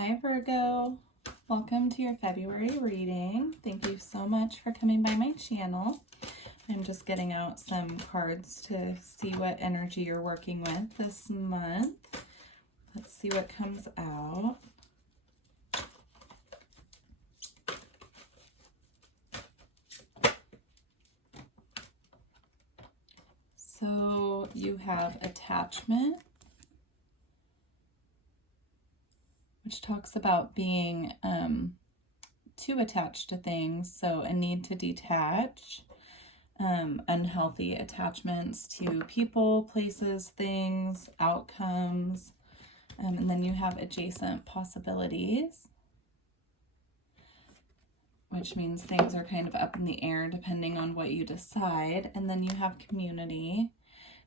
Hi Virgo, welcome to your February reading. Thank you so much for coming by my channel. I'm just getting out some cards to see what energy you're working with this month. Let's see what comes out. So you have attachment, which talks about being too attached to things, so a need to detach, unhealthy attachments to people, places, things, outcomes, and then you have adjacent possibilities, which means things are kind of up in the air depending on what you decide, and then you have community.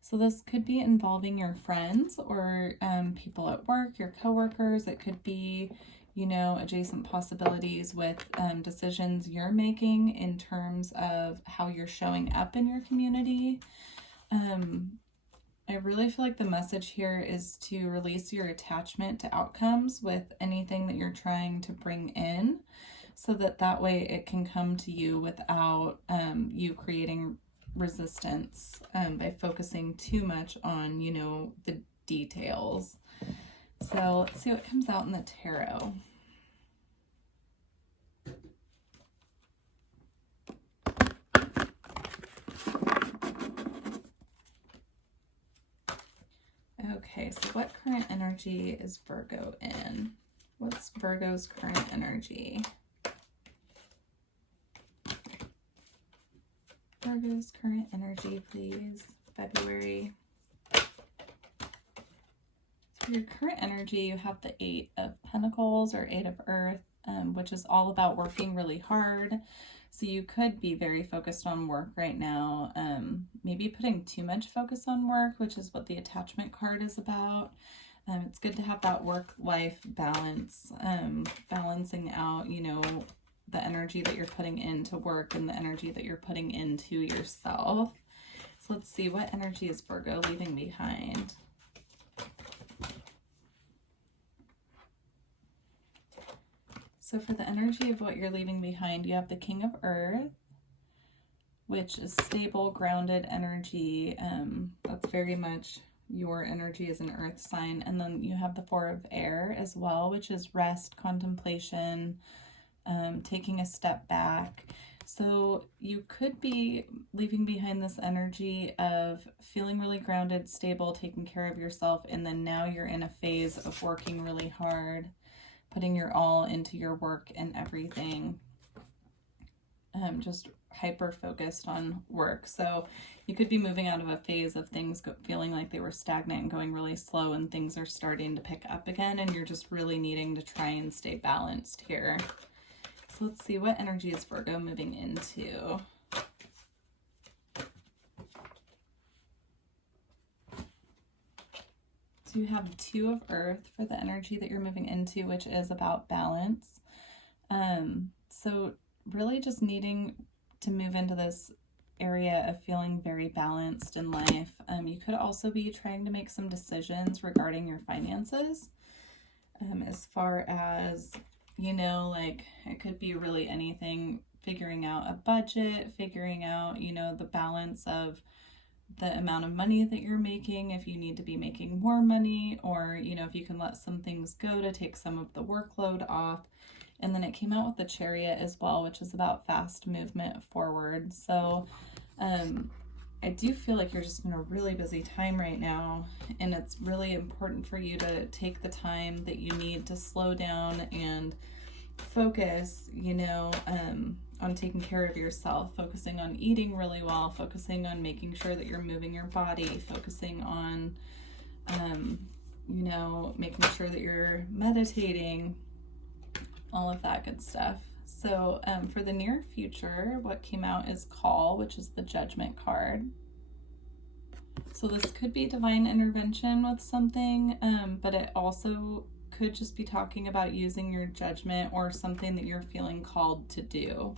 So this could be involving your friends or people at work, your coworkers. It could be, you know, adjacent possibilities with decisions you're making in terms of how you're showing up in your community. I really feel like the message here is to release your attachment to outcomes with anything that you're trying to bring in, so that way it can come to you without you creating resistance by focusing too much on, you know, the details. So let's see what comes out in the tarot. Okay, so what current energy is Virgo in? What's Virgo's current energy? Virgo's current energy, please. February. So for your current energy, you have the 8 of Pentacles or 8 of Earth, which is all about working really hard. So you could be very focused on work right now, maybe putting too much focus on work, which is what the attachment card is about. It's good to have that work-life balance, balancing out, you know, the energy that you're putting into work and the energy that you're putting into yourself. So let's see, what energy is Virgo leaving behind? So for the energy of what you're leaving behind, you have the King of Earth, which is stable, grounded energy. That's very much your energy as an earth sign. And then you have the 4 of Air as well, which is rest, contemplation, taking a step back. So you could be leaving behind this energy of feeling really grounded, stable, taking care of yourself, and then now you're in a phase of working really hard, putting your all into your work and everything, just hyper focused on work. So you could be moving out of a phase of things feeling like they were stagnant and going really slow, and things are starting to pick up again, and you're just really needing to try and stay balanced here. So let's see, what energy is Virgo moving into? So you have 2 of Earth for the energy that you're moving into, which is about balance. So really just needing to move into this area of feeling very balanced in life. You could also be trying to make some decisions regarding your finances, as far as, you know, like it could be really anything, figuring out a budget, figuring out, you know, the balance of the amount of money that you're making, if you need to be making more money, or, you know, if you can let some things go to take some of the workload off. And then it came out with the Chariot as well, which is about fast movement forward. So I do feel like you're just in a really busy time right now, and it's really important for you to take the time that you need to slow down and focus, you know, on taking care of yourself, focusing on eating really well, focusing on making sure that you're moving your body, focusing on, you know, making sure that you're meditating, all of that good stuff. So for the near future, what came out is Call, which is the Judgment card. So this could be divine intervention with something, but it also could just be talking about using your judgment or something that you're feeling called to do.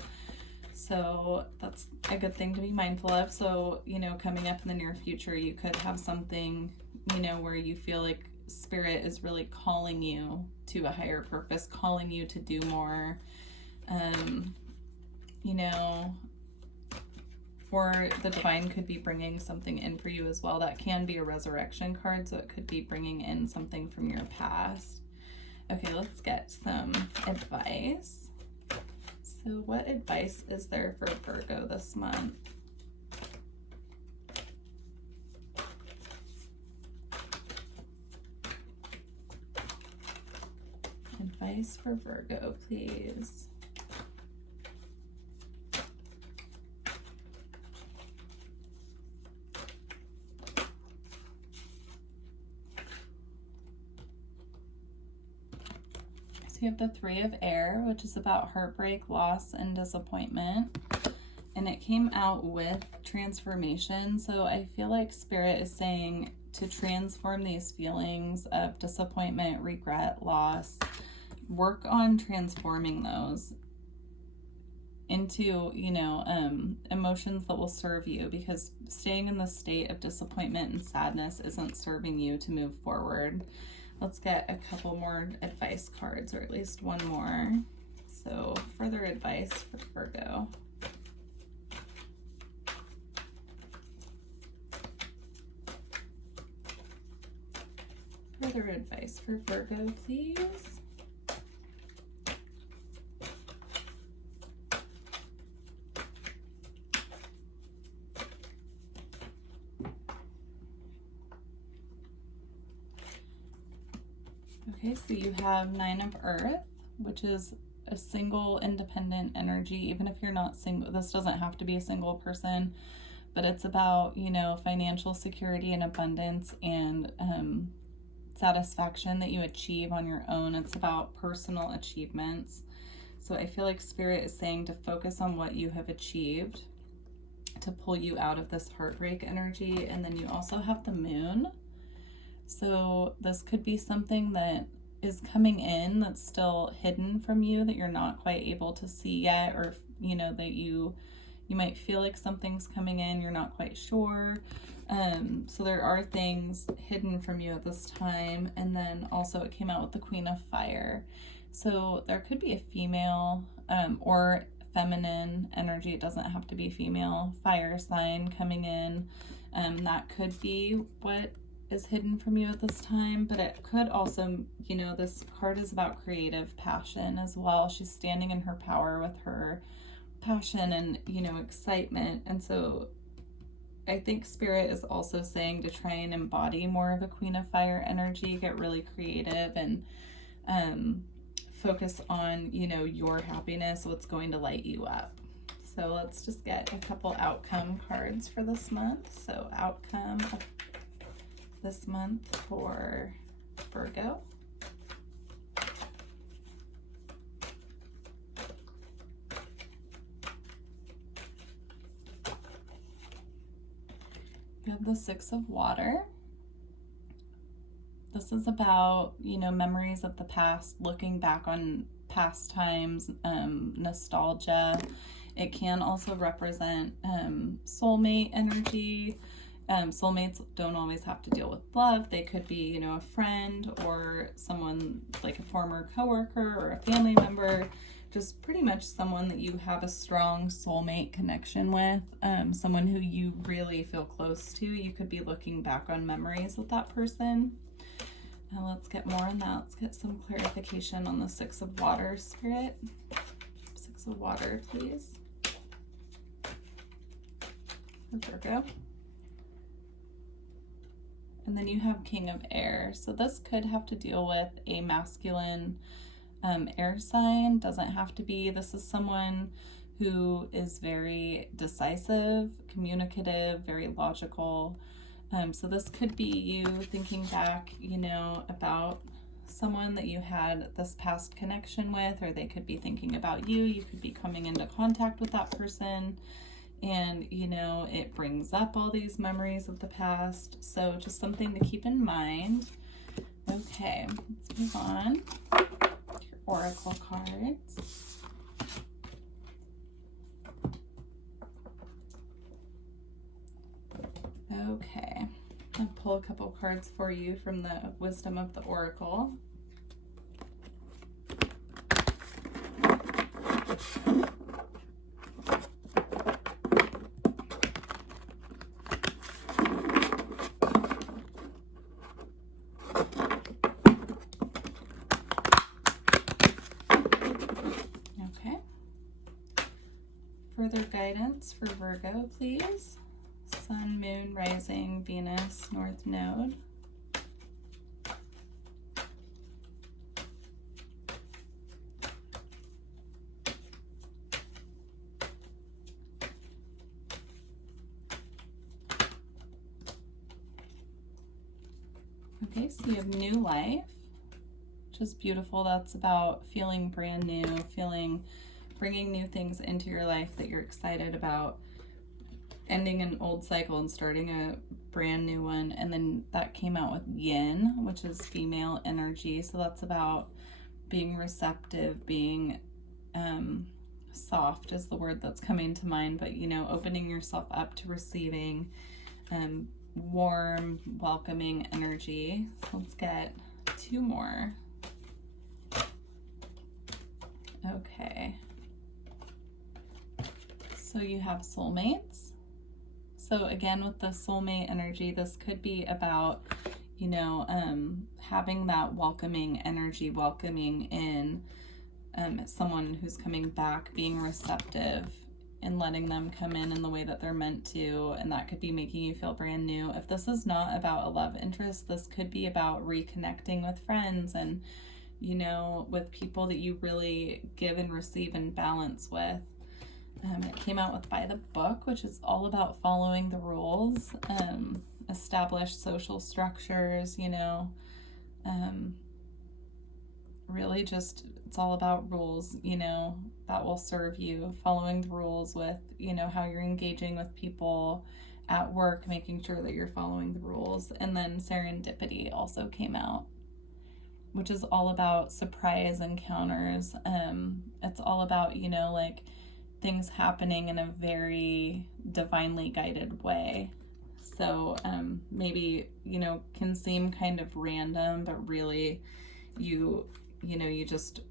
So that's a good thing to be mindful of. So, you know, coming up in the near future, you could have something, you know, where you feel like Spirit is really calling you to a higher purpose, calling you to do more, you know, or the divine could be bringing something in for you as well. That can be a resurrection card, so it could be bringing in something from your past. Okay, let's get some advice. So what advice is there for Virgo this month? Advice for Virgo, please. So you have the Three of Air, which is about heartbreak, loss, and disappointment. And it came out with transformation. So I feel like Spirit is saying to transform these feelings of disappointment, regret, loss, work on transforming those into, you know, emotions that will serve you, because staying in the state of disappointment and sadness isn't serving you to move forward. Let's get a couple more advice cards, or at least one more. So further advice for Virgo. Further advice for Virgo, please. Okay, so you have Nine of Earth, which is a single independent energy. Even if you're not single, this doesn't have to be a single person, but it's about, you know, financial security and abundance and satisfaction that you achieve on your own. It's about personal achievements. So I feel like Spirit is saying to focus on what you have achieved to pull you out of this heartbreak energy. And then you also have the Moon. So this could be something that is coming in that's still hidden from you, that you're not quite able to see yet, or, you know, that you might feel like something's coming in, you're not quite sure. So there are things hidden from you at this time. And then also it came out with the Queen of Fire. So there could be a female or feminine energy. It doesn't have to be female. Fire sign coming in. That could be what is hidden from you at this time, but it could also, you know, this card is about creative passion as well. She's standing in her power with her passion and, you know, excitement. And so I think Spirit is also saying to try and embody more of a Queen of Fire energy, get really creative and focus on, you know, your happiness, what's going to light you up. So let's just get a couple outcome cards for this month. So outcome this month for Virgo. You have the Six of Water. This is about, you know, memories of the past, looking back on past times, nostalgia. It can also represent soulmate energy. Soulmates don't always have to deal with love. They could be, you know, a friend or someone like a former coworker or a family member, just pretty much someone that you have a strong soulmate connection with, someone who you really feel close to. You could be looking back on memories with that person. Now let's get more on that. Let's get some clarification on the Six of Water, Spirit. Six of Water, please. For Virgo. And then you have King of Air. So this could have to deal with a masculine air sign. Doesn't have to be. This is someone who is very decisive, communicative, very logical. So this could be you thinking back, you know, about someone that you had this past connection with, or they could be thinking about you. You could be coming into contact with that person. And, you know, it brings up all these memories of the past. So just something to keep in mind. Okay, let's move on to your oracle cards. Okay, I'll pull a couple cards for you from the Wisdom of the Oracle. Okay. Further guidance for Virgo, please. Sun, Moon, Rising, Venus, North Node. Okay, so you have new life, which is beautiful. That's about feeling brand new, bringing new things into your life that you're excited about, ending an old cycle and starting a brand new one. And then that came out with yin, which is female energy. So that's about being receptive, being soft is the word that's coming to mind, but you know, opening yourself up to receiving warm, welcoming energy. So let's get two more. Okay. So you have soulmates. So again, with the soulmate energy, this could be about, you know, having that welcoming energy, welcoming in someone who's coming back, being receptive and letting them come in the way that they're meant to. And that could be making you feel brand new. If this is not about a love interest, this could be about reconnecting with friends and, you know, with people that you really give and receive in balance with. It came out with By the Book, which is all about following the rules, establish social structures, you know, really just, it's all about rules, you know, that will serve you, following the rules with, you know, how you're engaging with people at work, making sure that you're following the rules. And then Serendipity also came out, which is all about surprise encounters. It's all about, you know, like things happening in a very divinely guided way. So maybe, you know, can seem kind of random, but really you know, you just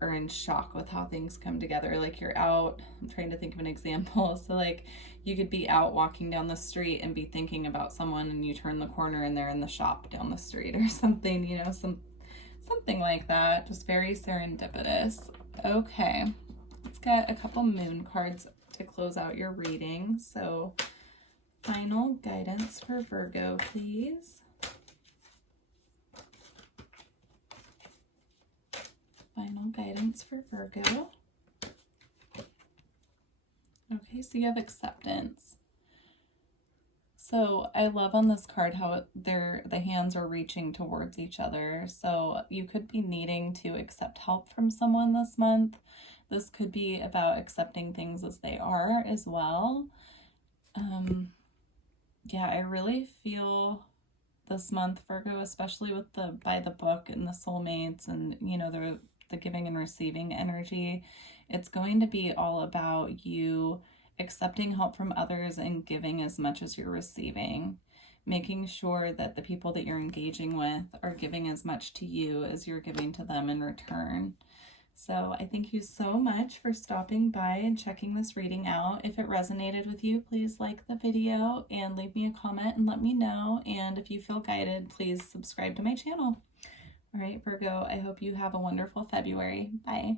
are in shock with how things come together. Like you're out, I'm trying to think of an example. So like you could be out walking down the street and be thinking about someone, and you turn the corner and they're in the shop down the street or something, you know, something like that. Just very serendipitous. Okay, let's get a couple moon cards to close out your reading. So final guidance for Virgo, please. Final guidance for Virgo. Okay, so you have acceptance. So I love on this card how the hands are reaching towards each other. So you could be needing to accept help from someone this month. This could be about accepting things as they are as well. Yeah, I really feel this month, Virgo, especially with the By the Book and the soulmates and, you know, the giving and receiving energy, it's going to be all about you accepting help from others and giving as much as you're receiving, making sure that the people that you're engaging with are giving as much to you as you're giving to them in return. So I thank you so much for stopping by and checking this reading out. If it resonated with you, please like the video and leave me a comment and let me know. And if you feel guided, please subscribe to my channel. All right, Virgo, I hope you have a wonderful February. Bye.